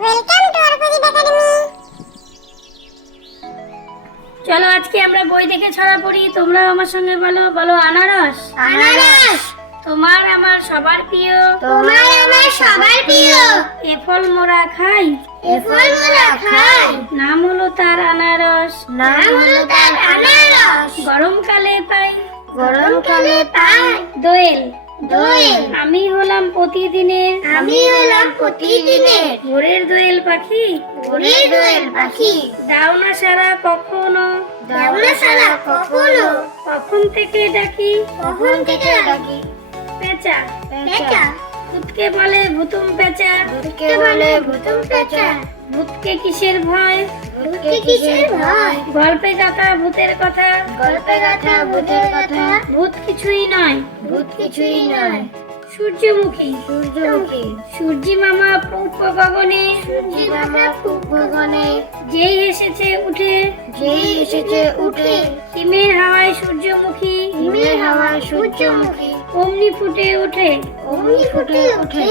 Welcome to Arpajit academy. চলো আজকে আমরা বই দেখে ছড়া পড়ি। তোমরা আমার সঙ্গে বলো বলো আনারস। আনারস তোমার আমার সবার প্রিয়, তোমার আমার সবার প্রিয়। এ ফল মোরা খাই, এ ফল মোরা খাই, নাম হলো তার আনারস। নাম হলো তার আনারস। গরমকালে পাই গরমকালে পাই দোয়েল, দোয়েল। আমি হলাম প্রতিদিনের, আমি হলাম প্রতিদিনের ভোরের দোয়েল পাখি। ভোরের দোয়েল পাখি। দাও না সারা কখনো, দাও না সারা কখনো, কখন থেকে ডাকি কখন থেকে ডাকি। পেঁচা, পেঁচা ভূতকে বলে ভুতুম পেঁচা। ভূতকে বলে ভূতুম পেঁচা। ভূতকে কিসের ভয়, ভূতকে কিসের ভয়, গল্পে গাথা ভূতের কথা। গল্পে গাথা ভূতের কথা। ভূত কিছুই নয়, ভূত কিছুই নয়, সূর্যমুখী। সূর্যমুখী। সূর্যি মামা পূর্ব গগনে, সূর্যি মামা পূর্ব গগনে, যেই এসেছে উঠে। যেই এসেছে উঠে। হিমের হাওয়ায় সূর্যমুখী, হিমের হাওয়ায় সূর্যমুখী। অমনি ফুটে ওঠে। অমনি ফুটে ওঠে।